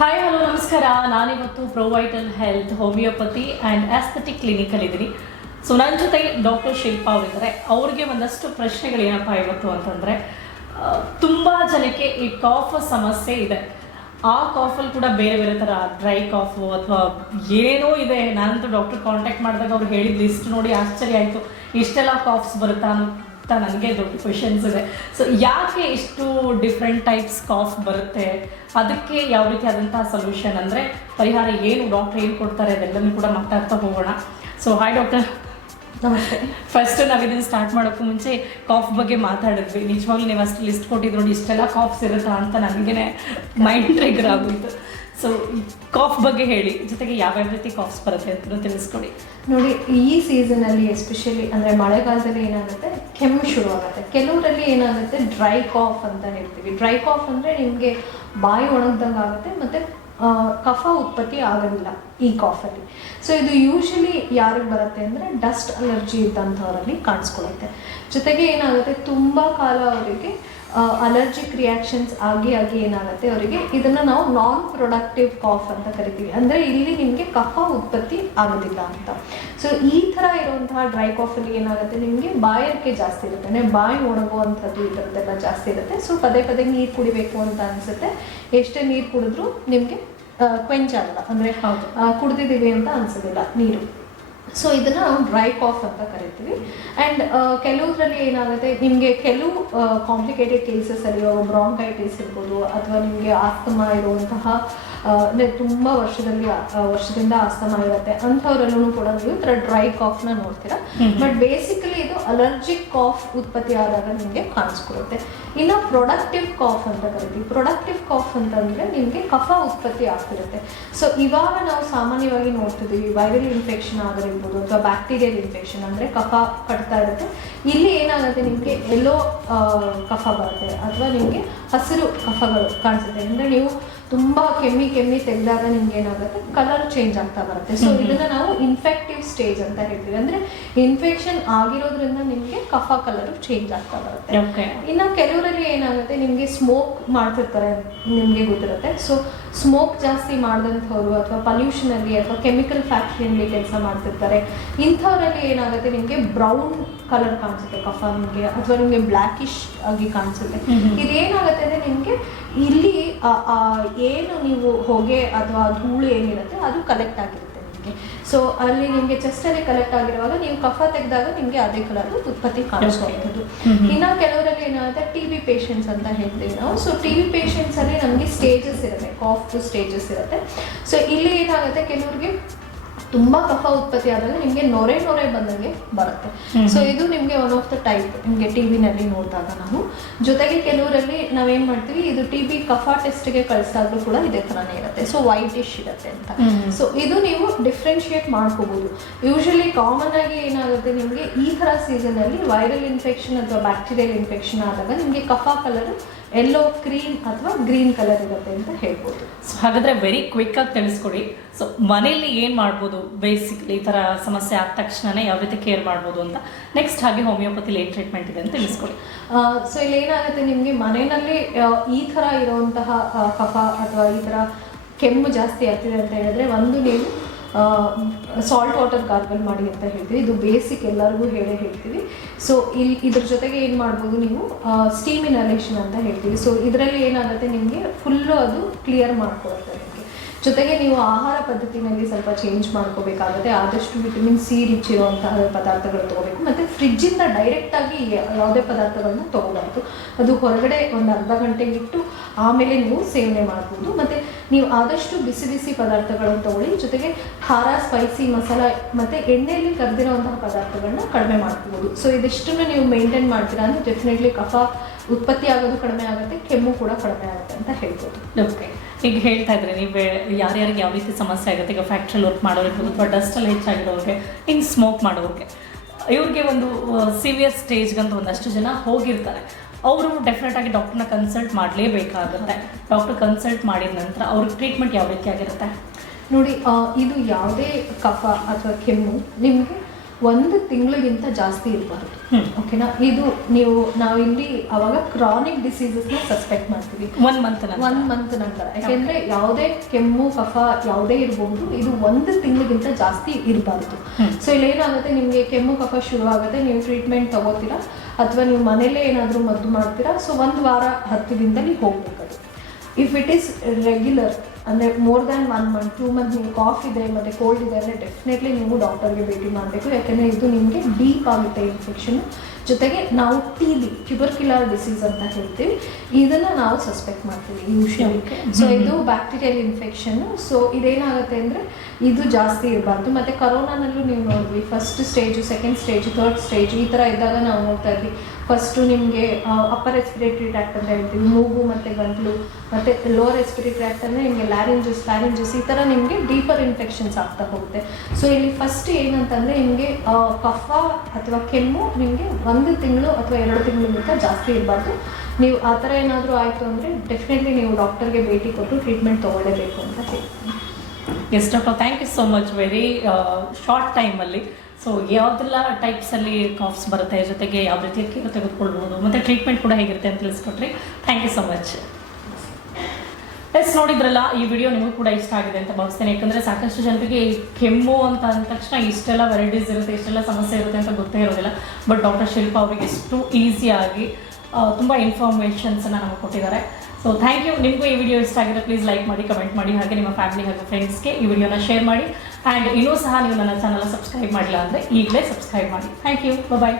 Hi hello ನಮಸ್ಕಾರ. ನಾನಿವತ್ತು Provital health homeopathy and aesthetic ಕ್ಲಿನಿಕಲ್ಲಿದ್ದೀನಿ. ಸೊ ನನ್ನ ಜೊತೆಗೆ ಡಾಕ್ಟರ್ ಶಿಲ್ಪಾ ಅವರಿದ್ದಾರೆ. ಅವ್ರಿಗೆ ಒಂದಷ್ಟು ಪ್ರಶ್ನೆಗಳೇನಪ್ಪ ಇವತ್ತು ಅಂತಂದರೆ, ತುಂಬ ಜನಕ್ಕೆ ಈ ಕಾಫ್ ಸಮಸ್ಯೆ ಇದೆ. ಆ ಕಾಫಲ್ಲಿ ಕೂಡ ಬೇರೆ ಬೇರೆ ಥರ ಡ್ರೈ ಕಾಫು ಅಥವಾ ಏನೋ ಇದೆ. ನಾನಂತೂ ಡಾಕ್ಟರ್ ಕಾಂಟ್ಯಾಕ್ಟ್ ಮಾಡಿದಾಗ ಅವ್ರು ಹೇಳಿದ ಲಿಸ್ಟ್ ನೋಡಿ ಆಶ್ಚರ್ಯ ಆಯಿತು. ಇಷ್ಟೆಲ್ಲ ಕಾಫ್ಸ್ ಬರುತ್ತಾ ಅಂತ ನನಗೆ ದೊಡ್ಡ ಕ್ವೆಶನ್ಸ್ ಇದೆ. ಸೊ ಯಾಕೆ ಇಷ್ಟು ಡಿಫ್ರೆಂಟ್ ಟೈಪ್ಸ್ ಕಾಫ್ ಬರುತ್ತೆ, ಅದಕ್ಕೆ ಯಾವ ರೀತಿ ಆದಂತಹ ಸೊಲ್ಯೂಷನ್ ಅಂದರೆ ಪರಿಹಾರ ಏನು, ಡಾಕ್ಟರ್ ಏನು ಕೊಡ್ತಾರೆ, ಅದೆಲ್ಲನೂ ಕೂಡ ಮಾತಾಡ್ತಾ ಹೋಗೋಣ. So hi doctor. ನಮಸ್ತೆ. ಫಸ್ಟ್ ನಾವು ಇದನ್ನು ಸ್ಟಾರ್ಟ್ ಮಾಡೋಕ್ಕೂ ಮುಂಚೆ ಕಾಫ್ ಬಗ್ಗೆ ಮಾತಾಡಿದ್ವಿ. ನಿಜವಾಗ್ಲೂ ನೀವು ಅಷ್ಟು ಲಿಸ್ಟ್ ಕೊಟ್ಟಿದ್ರು ನೋಡಿ, ಇಷ್ಟೆಲ್ಲ ಕಾಫ್ಸ್ ಇರುತ್ತಾ ಅಂತ ನನಗೇ ಮೈಂಡ್ ಟ್ರಿಗರ್ ಆಗೋಯಿತು. ಸೊ ಕಾಫ್ ಬಗ್ಗೆ ಹೇಳಿ, ಜೊತೆಗೆ ಯಾವ್ಯಾವ ರೀತಿ ಕಾಫ್ಸ್ ಬರುತ್ತೆ ಅಂತ ತಿಳಿಸ್ಕೊಡಿ. ನೋಡಿ, ಈ ಸೀಸನಲ್ಲಿ ಎಸ್ಪೆಷಲಿ ಅಂದರೆ ಮಳೆಗಾಲದಲ್ಲಿ ಏನಾಗುತ್ತೆ, ಕೆಮ್ಮು ಶುರು ಆಗುತ್ತೆ. ಕೆಲವರಲ್ಲಿ ಏನಾಗುತ್ತೆ ಡ್ರೈ ಕಾಫ್ ಅಂತ ಹೇಳ್ತೀವಿ. ಡ್ರೈ ಕಾಫ್ ಅಂದರೆ ನಿಮಗೆ ಬಾಯಿ ಒಣಗ್ದಂಗೆ ಆಗುತ್ತೆ ಮತ್ತು ಕಫ ಉತ್ಪತ್ತಿ ಆಗೋದಿಲ್ಲ ಈ ಕಾಫಲ್ಲಿ. ಸೊ ಇದು ಯೂಶಲಿ ಯಾರಿಗೆ ಬರುತ್ತೆ ಅಂದರೆ ಡಸ್ಟ್ ಅಲರ್ಜಿ ಇದ್ದಂಥವರಲ್ಲಿ ಕಾಣಿಸ್ಕೊಳ್ಳುತ್ತೆ. ಜೊತೆಗೆ ಏನಾಗುತ್ತೆ, ತುಂಬ ಕಾಲ ಅವರಿಗೆ ಅಲರ್ಜಿಕ್ ರಿಯಾಕ್ಷನ್ಸ್ ಆಗಿ ಏನಾಗುತ್ತೆ ಅವರಿಗೆ, ಇದನ್ನು ನಾವು ನಾನ್ ಪ್ರೊಡಕ್ಟಿವ್ ಕಾಫ್ ಅಂತ ಕರಿತೀವಿ. ಅಂದರೆ ಇಲ್ಲಿ ನಿಮಗೆ ಕಫ ಉತ್ಪತ್ತಿ ಆಗೋದಿಲ್ಲ ಅಂತ. ಸೊ ಈ ಥರ ಇರುವಂತಹ ಡ್ರೈ ಕಾಫಲ್ಲಿ ಏನಾಗುತ್ತೆ, ನಿಮಗೆ ಬಾಯಾರಿಕೆ ಜಾಸ್ತಿ ಇರುತ್ತೆ, ಅಂದರೆ ಬಾಯಿ ಒಣಗುವಂಥದ್ದು ಈ ಥರದ್ದೆಲ್ಲ ಜಾಸ್ತಿ ಇರುತ್ತೆ. ಸೊ ಪದೇ ಪದೇ ನೀರು ಕುಡಿಬೇಕು ಅಂತ ಅನಿಸುತ್ತೆ. ಎಷ್ಟೇ ನೀರು ಕುಡಿದ್ರೂ ನಿಮಗೆ ಕ್ವೆಂಚ್ ಆಗಲ್ಲ, ಅಂದರೆ ಕುಡ್ದಿದ್ದೀವಿ ಅಂತ ಅನಿಸೋದಿಲ್ಲ ನೀರು. ಸೊ ಇದನ್ನು ಡ್ರೈ ಕಾಫ್ ಅಂತ ಕರಿತೀವಿ. ಆ್ಯಂಡ್ ಕೆಲವುದ್ರಲ್ಲಿ ಏನಾಗುತ್ತೆ, ನಿಮಗೆ ಕೆಲವು ಕಾಂಪ್ಲಿಕೇಟೆಡ್ ಕೇಸಸಲ್ಲಿ ಬ್ರಾಂಕೈಟಿಸ್ ಇರ್ಬೋದು, ಅಥವಾ ನಿಮಗೆ ಆಸ್ತಮಾ ಇರುವಂತಹ ಅಂದರೆ ತುಂಬ ವರ್ಷದಿಂದ ಆಸ್ತಮಾ ಇರುತ್ತೆ, ಅಂಥವರಲ್ಲೂ ಕೂಡ ನೀವು ಥರ ಡ್ರೈ ಕಾಫ್ನ ನೋಡ್ತೀರಾ. ಬಟ್ ಬೇಸಿಕಲಿ ಇದು ಅಲರ್ಜಿಕ್ ಕಾಫ್ ಉತ್ಪತ್ತಿ ಆದಾಗ ನಿಮಗೆ ಕಾಣಿಸ್ಕೊಡುತ್ತೆ. ಇನ್ನು ಪ್ರೊಡಕ್ಟಿವ್ ಕಾಫ್ ಅಂತ ಕರಿತೀವಿ. ಪ್ರೊಡಕ್ಟಿವ್ ಕಾಫ್ ಅಂತಂದರೆ ನಿಮಗೆ ಕಫ ಉತ್ಪತ್ತಿ ಆಗ್ತಿರುತ್ತೆ. ಸೊ ಇವಾಗ ನಾವು ಸಾಮಾನ್ಯವಾಗಿ ನೋಡ್ತಿದ್ದೀವಿ, ವೈರಲ್ ಇನ್ಫೆಕ್ಷನ್ ಆಗಿರ್ಬೋದು ಅಥವಾ ಬ್ಯಾಕ್ಟೀರಿಯಲ್ ಇನ್ಫೆಕ್ಷನ್, ಅಂದರೆ ಕಫ ಕಟ್ತಾ ಇರುತ್ತೆ. ಇಲ್ಲಿ ಏನಾಗುತ್ತೆ, ನಿಮಗೆ ಎಲ್ಲೋ ಕಫ ಬರುತ್ತೆ ಅಥವಾ ನಿಮಗೆ ಹಸಿರು ಕಫಗಳು ಕಾಣಿಸುತ್ತೆ. ಅಂದರೆ ನೀವು ತುಂಬ ಕೆಮ್ಮಿ ತೆಗೆದಾಗ ನಿಮ್ಗೆ ಏನಾಗುತ್ತೆ, ಕಲರ್ ಚೇಂಜ್ ಆಗ್ತಾ ಬರುತ್ತೆ. ಸೊ ಇದನ್ನ ನಾವು ಇನ್ಫೆಕ್ಟಿವ್ ಸ್ಟೇಜ್ ಅಂತ ಹೇಳ್ತೀವಿ. ಅಂದ್ರೆ ಇನ್ಫೆಕ್ಷನ್ ಆಗಿರೋದ್ರಿಂದ ನಿಮ್ಗೆ ಕಫ ಕಲರ್ ಚೇಂಜ್ ಆಗ್ತಾ ಬರುತ್ತೆ. ಇನ್ನು ಕೆಲವರಲ್ಲಿ ಏನಾಗುತ್ತೆ, ನಿಮ್ಗೆ ಸ್ಮೋಕ್ ಮಾಡ್ತಿರ್ತಾರೆ, ನಿಮ್ಗೆ ಗೊತ್ತಿರುತ್ತೆ. ಸೊ ಸ್ಮೋಕ್ ಜಾಸ್ತಿ ಮಾಡಿದಂಥವ್ರು ಅಥವಾ ಪಲ್ಯೂಷನ್ ಅಲ್ಲಿ ಅಥವಾ ಕೆಮಿಕಲ್ ಫ್ಯಾಕ್ಟ್ರಿಯಲ್ಲಿ ಕೆಲಸ ಮಾಡ್ತಿರ್ತಾರೆ, ಇಂಥವರಲ್ಲಿ ಏನಾಗುತ್ತೆ, ನಿಮ್ಗೆ ಬ್ರೌನ್ ಕಲರ್ ಕಾಣಿಸುತ್ತೆ ಕಫ ನಿಮಗೆ, ಅಥವಾ ನಿಮ್ಗೆ ಬ್ಲ್ಯಾಕಿಶ್ ಆಗಿ ಕಾಣಿಸುತ್ತೆ. ಇದೇನಾಗುತ್ತೆ ಅಂದ್ರೆ ನಿಮ್ಗೆ ಇಲ್ಲಿ ಏನು ನೀವು ಹೊಗೆ ಅಥವಾ ಧೂಳು ಏನಿರುತ್ತೆ ಅದು ಕಲೆಕ್ಟ್ ಆಗಿರುತ್ತೆ ನಿಮಗೆ. ಸೊ ಅಲ್ಲಿ ನಿಮಗೆ ಚೆಸ್ಟಲ್ಲಿ ಕಲೆಕ್ಟ್ ಆಗಿರುವಾಗ ನೀವು ಕಫ ತೆಗೆದಾಗ ನಿಮಗೆ ಅದೇ ಕಲರ್ ಉತ್ಪತ್ತಿ ಕಾಣಿಸ್ಕೊಳ್ಳೋದು. ಇನ್ನು ಕೆಲವರಲ್ಲಿ ಏನಾಗುತ್ತೆ, TB ಪೇಷಂಟ್ಸ್ ಅಂತ ಹೇಳ್ತೀವಿ ನಾವು. ಸೊ TB ಪೇಷಂಟ್ಸ್ ಅಲ್ಲಿ ನಮಗೆ ಸ್ಟೇಜಸ್ ಇರುತ್ತೆ, ಕಾಫ್ ಸ್ಟೇಜಸ್ ಇರುತ್ತೆ. ಸೊ ಇಲ್ಲಿ ಏನಾಗುತ್ತೆ, ಕೆಲವ್ರಿಗೆ ತುಂಬ ಕಫ ಉತ್ಪತ್ತಿ ಆದಾಗ ನಿಮಗೆ ನೊರೆ ಬಂದಂಗೆ ಬರುತ್ತೆ. ಸೊ ಇದು ನಿಮಗೆ ಒನ್ ಆಫ್ ದ ಟೈಪ್ ನಿಮಗೆ TBನಲ್ಲಿ ನೋಡಿದಾಗ ನಾವು. ಜೊತೆಗೆ ಕೆಲವರಲ್ಲಿ ನಾವೇನು ಮಾಡ್ತೀವಿ, ಇದು TB ಕಫ ಟೆಸ್ಟ್ಗೆ ಕಳಿಸಿದಾಗಲೂ ಕೂಡ ಇದೇ ಥರನೇ ಇರುತ್ತೆ. ಸೊ ವೈಟಿಶ್ ಇರುತ್ತೆ ಅಂತ. ಸೊ ಇದು ನೀವು ಡಿಫ್ರೆನ್ಶಿಯೇಟ್ ಮಾಡ್ಕೋಬೋದು. ಯೂಶಲಿ ಕಾಮನ್ ಆಗಿ ಏನಾಗುತ್ತೆ, ನಿಮಗೆ ಈ ಥರ ಸೀಸನಲ್ಲಿ ವೈರಲ್ ಇನ್ಫೆಕ್ಷನ್ ಅಥವಾ ಬ್ಯಾಕ್ಟೀರಿಯಲ್ ಇನ್ಫೆಕ್ಷನ್ ಆದಾಗ ನಿಮಗೆ ಕಫ ಕಲರ್ ಎಲ್ಲೋ ಕ್ರೀಮ್ ಅಥವಾ ಗ್ರೀನ್ ಕಲರ್ ಇರುತ್ತೆ ಅಂತ ಹೇಳ್ಬೋದು. ಸೊ ಹಾಗಾದರೆ ವೆರಿ ಕ್ವಿಕ್ಕಾಗಿ ತಿಳಿಸ್ಕೊಡಿ. ಸೊ ಮನೆಯಲ್ಲಿ ಏನು ಮಾಡ್ಬೋದು, ಬೇಸಿಕ್ಲಿ ಈ ಥರ ಸಮಸ್ಯೆ ಆದ ತಕ್ಷಣನೇ ಯಾವ ರೀತಿ ಕೇರ್ ಮಾಡ್ಬೋದು ಅಂತ. ನೆಕ್ಸ್ಟ್ ಹಾಗೆ ಹೋಮಿಯೋಪತಿಲಿ ಏನು ಟ್ರೀಟ್ಮೆಂಟ್ ಇದೆ ಅಂತ ತಿಳಿಸ್ಕೊಡಿ. ಸೊ ಇಲ್ಲಿ ಏನಾಗುತ್ತೆ, ನಿಮಗೆ ಮನೆಯಲ್ಲಿ ಈ ಥರ ಇರುವಂತಹ ಕಫ ಅಥವಾ ಈ ಥರ ಕೆಮ್ಮು ಜಾಸ್ತಿ ಆಗ್ತಿದೆ ಅಂತ ಹೇಳಿದ್ರೆ, ಒಂದು ನೀವು ಸಾಲ್ಟ್ ವಾಟರ್ ಗಾರ್ಗಲ್ ಮಾಡಿ ಅಂತ ಹೇಳ್ತೀವಿ. ಇದು ಬೇಸಿಕ್ ಎಲ್ಲರಿಗೂ ಹೇಳ್ತೀವಿ. ಸೊ ಇದ್ರ ಜೊತೆಗೆ ಏನು ಮಾಡ್ಬೋದು, ನೀವು ಸ್ಟೀಮ್ ಇನ್ಹಲೇಷನ್ ಅಂತ ಹೇಳ್ತೀವಿ. ಸೊ ಇದರಲ್ಲಿ ಏನಾಗುತ್ತೆ, ನಿಮಗೆ ಫುಲ್ಲು ಅದು ಕ್ಲಿಯರ್ ಮಾಡ್ಕೊಡುತ್ತೆ ನಿಮಗೆ. ಜೊತೆಗೆ ನೀವು ಆಹಾರ ಪದ್ಧತಿನಲ್ಲಿ ಸ್ವಲ್ಪ ಚೇಂಜ್ ಮಾಡ್ಕೋಬೇಕಾಗುತ್ತೆ. ಆದಷ್ಟು ವಿಟಮಿನ್ C ರಿಚ್ ಇರುವಂತಹ ಪದಾರ್ಥಗಳು ತೊಗೋಬೇಕು. ಮತ್ತು ಫ್ರಿಜ್ಜಿಂದ ಡೈರೆಕ್ಟಾಗಿ ಯಾವುದೇ ಪದಾರ್ಥಗಳನ್ನ ತೊಗೋಬಾರ್ದು. ಅದು ಹೊರಗಡೆ ಒಂದು ಅರ್ಧ ಗಂಟೆಗೆ ಇಟ್ಟು ಆಮೇಲೆ ನೀವು ಸೇವನೆ ಮಾಡ್ಬೋದು. ಮತ್ತು ನೀವು ಆದಷ್ಟು ಬಿಸಿ ಪದಾರ್ಥಗಳನ್ನು ತೊಗೊಳ್ಳಿ. ಜೊತೆಗೆ ಖಾರ, ಸ್ಪೈಸಿ, ಮಸಾಲ ಮತ್ತು ಎಣ್ಣೆಯಲ್ಲಿ ಕರೆದಿರೋಂತಹ ಪದಾರ್ಥಗಳನ್ನ ಕಡಿಮೆ ಮಾಡ್ಕೋಬೋದು. ಸೊ ಇದಿಷ್ಟನ್ನು ನೀವು ಮೇಂಟೈನ್ ಮಾಡ್ತೀರಾ ಅಂದರೆ ಡೆಫಿನೆಟ್ಲಿ ಕಫ ಉತ್ಪತ್ತಿ ಆಗೋದು ಕಡಿಮೆ ಆಗುತ್ತೆ, ಕೆಮ್ಮು ಕೂಡ ಕಡಿಮೆ ಆಗುತ್ತೆ ಅಂತ ಹೇಳ್ಬೋದು. ಓಕೆ, ಈಗ ಹೇಳ್ತಾ ಇದ್ರೆ ನೀವು ಯಾರ್ಯಾರಿಗೆ ಯಾವ ರೀತಿ ಸಮಸ್ಯೆ ಆಗುತ್ತೆ, ಈಗ ಫ್ಯಾಕ್ಟ್ರಿಲಿ ವರ್ಕ್ ಮಾಡೋರಿರ್ಬೋದು ಅಥವಾ ಡಸ್ಟಲ್ಲಿ ಹೆಚ್ಚಾಗಿರೋರಿಗೆ, ಇನ್ನು ಸ್ಮೋಕ್ ಮಾಡೋರಿಗೆ, ಇವ್ರಿಗೆ ಒಂದು ಸಿವಿಯರ್ ಸ್ಟೇಜ್ಗಂತ ಒಂದಷ್ಟು ಜನ ಹೋಗಿರ್ತಾರೆ. ಅವರು ಡೆಫಿನೆಟಾಗಿ ಡಾಕ್ಟರ್ನ ಕನ್ಸಲ್ಟ್ ಮಾಡಲೇಬೇಕಾಗುತ್ತೆ. ಡಾಕ್ಟರ್ ಕನ್ಸಲ್ಟ್ ಮಾಡಿದ ನಂತರ ಅವ್ರಿಗೆ ಟ್ರೀಟ್ಮೆಂಟ್ ಯಾವ ರೀತಿ ಆಗಿರುತ್ತೆ ನೋಡಿ. ಇದು ಯಾವುದೇ ಕಫ ಅಥವಾ ಕೆಮ್ಮು ನಿಮಗೆ 1 ತಿಂಗಳಿಗಿಂತ ಜಾಸ್ತಿ ಇರಬಾರ್ದು. ಓಕೆನಾ? ಇದು ನಾವು ಇಲ್ಲಿ ಅವಾಗ ಕ್ರಾನಿಕ್ ಡಿಸೀಸಸ್ನ ಸಸ್ಪೆಕ್ಟ್ ಮಾಡ್ತೀವಿ 1 ಮಂತ್ ನಂತರ. ಯಾಕೆಂದ್ರೆ ಯಾವುದೇ ಕೆಮ್ಮು ಕಫ ಯಾವುದೇ ಇರಬಹುದು, ಇದು 1 ತಿಂಗಳಿಗಿಂತ ಜಾಸ್ತಿ ಇರಬಾರ್ದು. ಸೊ ಇಲ್ಲಿ ಏನಾಗುತ್ತೆ, ನಿಮಗೆ ಕೆಮ್ಮು ಕಫ ಶುರು ಆಗುತ್ತೆ, ನೀವು ಟ್ರೀಟ್ಮೆಂಟ್ ತಗೋತೀರಾ ಅಥವಾ ನೀವು ಮನೇಲೇ ಏನಾದರೂ ಮದ್ದು ಮಾಡ್ತೀರಾ. ಸೊ 1 ವಾರ 10 ದಿನದಲ್ಲಿ ಹೋಗ್ಬೇಕದು. ಇಫ್ ಇಟ್ ಈಸ್ ರೆಗ್ಯುಲರ್ ಅಂದರೆ ಮೋರ್ ದ್ಯಾನ್ 1 ಮಂತ್ 2 ಮಂತ್ ನೀವು ಕಾಫ್ ಇದೆ ಮತ್ತು ಕೋಲ್ಡ್ ಇದೆ ಅಂದರೆ ಡೆಫಿನೆಟ್ಲಿ ನೀವು ಡಾಕ್ಟರ್ಗೆ ಭೇಟಿ ಮಾಡಬೇಕು. ಯಾಕೆಂದರೆ ಇದು ನಿಮಗೆ ಡೀಪ್ ಆಗುತ್ತೆ ಇನ್ಫೆಕ್ಷನ್. ಜೊತೆಗೆ ನಾವು TB ಟ್ಯೂಬರ್ಕ್ಯುಲರ್ ಡಿಸೀಸ್ ಅಂತ ಹೇಳ್ತೀವಿ, ಇದನ್ನು ನಾವು ಸಸ್ಪೆಕ್ಟ್ ಮಾಡ್ತೀವಿ ಯೂಶಲಿ. ಸೊ ಇದು ಬ್ಯಾಕ್ಟೀರಿಯಲ್ ಇನ್ಫೆಕ್ಷನ್. ಸೊ ಇದೇನಾಗುತ್ತೆ ಅಂದರೆ ಇದು ಜಾಸ್ತಿ ಇರಬಾರ್ದು. ಮತ್ತು ಕರೋನಾನಲ್ಲೂ ನೀವು ನೋಡಿದ್ವಿ, first stage, second stage, third stage ಈ ಥರ ಇದ್ದಾಗ ನಾವು ನೋಡ್ತಾ ಇದ್ವಿ. ಫಸ್ಟು ನಿಮಗೆ ಅಪ್ಪರ್ ರೆಸ್ಪಿರೇಟರಿ ಟ್ರ್ಯಾಕ್ಟ್ ಅಂತ ಹೇಳ್ತೀವಿ, ಮೂಗು ಮತ್ತು ಗಂಟಲು, ಮತ್ತು ಲೋವರ್ ರೆಸ್ಪಿರೇಟರಿ ಟ್ರ್ಯಾಕ್ಟ್ ಅಂದರೆ ನಿಮಗೆ ಲ್ಯಾರಿಂಜಸ್ ಈ ಥರ ನಿಮಗೆ ಡೀಪರ್ ಇನ್ಫೆಕ್ಷನ್ಸ್ ಆಗ್ತಾ ಹೋಗುತ್ತೆ. ಸೊ ಇಲ್ಲಿ ಫಸ್ಟ್ ಏನಂತಂದರೆ ನಿಮಗೆ ಕಫ ಅಥವಾ ಕೆಮ್ಮು ನಿಮಗೆ 1 ತಿಂಗಳು ಅಥವಾ 2 ತಿಂಗಳಿಗಿಂತ ಜಾಸ್ತಿ ಇರಬಾರ್ದು. ನೀವು ಆ ಥರ ಏನಾದರೂ ಆಯಿತು ಅಂದರೆ ಡೆಫಿನೆಟ್ಲಿ ನೀವು ಡಾಕ್ಟರ್ಗೆ ಭೇಟಿ ಕೊಟ್ಟು ಟ್ರೀಟ್ಮೆಂಟ್ ತೊಗೊಳ್ಳೇಬೇಕು ಅಂತ ಹೇಳ್ತೀನಿ. Yes doctor, thank you so much. Very short ಟೈಮಲ್ಲಿ ಸೊ ಯಾವುದೆಲ್ಲ ಟೈಪ್ಸಲ್ಲಿ ಕಾಫ್ಸ್ ಬರುತ್ತೆ, ಜೊತೆಗೆ ಯಾವ ರೀತಿ ಕೇರ್ ತೆಗೆದುಕೊಳ್ಬೋದು ಮತ್ತು ಟ್ರೀಟ್ಮೆಂಟ್ ಕೂಡ ಹೇಗಿರುತ್ತೆ ಅಂತ ತಿಳಿಸ್ಕೊಟ್ರಿ. Thank you so much. ನೋಡಿದ್ರಲ್ಲ, ಈ ವಿಡಿಯೋ ನಿಮಗೂ ಕೂಡ ಇಷ್ಟ ಆಗಿದೆ ಅಂತ ಭಾವಿಸ್ತೇನೆ. ಯಾಕಂದರೆ ಸಾಕಷ್ಟು ಜನರಿಗೆ ಕೆಮ್ಮು ಅಂತ ಅಂದ ತಕ್ಷಣ ಇಷ್ಟೆಲ್ಲ ವೆರೈಟೀಸ್ ಇರುತ್ತೆ, ಇಷ್ಟೆಲ್ಲ ಸಮಸ್ಯೆ ಇರುತ್ತೆ ಅಂತ ಗೊತ್ತೇ ಇರೋದಿಲ್ಲ. ಬಟ್ ಡಾಕ್ಟರ್ ಶಿಲ್ಪಾ ಅವರಿಗೆ ಎಷ್ಟು ಈಸಿಯಾಗಿ ತುಂಬ ಇನ್ಫಾರ್ಮೇಷನ್ಸನ್ನು ನಮಗೆ ಕೊಟ್ಟಿದ್ದಾರೆ. So thank you. ನಿಮಗೂ ಈ ವಿಡಿಯೋ ಇಷ್ಟ ಆಗಿದೆ, ಪ್ಲೀಸ್ ಲೈಕ್ ಮಾಡಿ, ಕಮೆಂಟ್ ಮಾಡಿ, ಹಾಗೆ ನಿಮ್ಮ ಫ್ಯಾಮಿಲಿ ಹಾಗೂ ಫ್ರೆಂಡ್ಸ್ಗೆ ಈ ವಿಡಿಯೋನ ಶೇರ್ ಮಾಡಿ. ಆ್ಯಂಡ್ ಇನ್ನೂ ಸಹ ನೀವು ನನ್ನ ಚಾನಲ್ ಸಬ್ಸ್ಕ್ರೈಬ್ ಮಾಡಿಲ್ಲ ಅಂದರೆ ಈಗಲೇ ಸಬ್ಸ್ಕ್ರೈಬ್ ಮಾಡಿ. Thank you. ಬಾಯ್.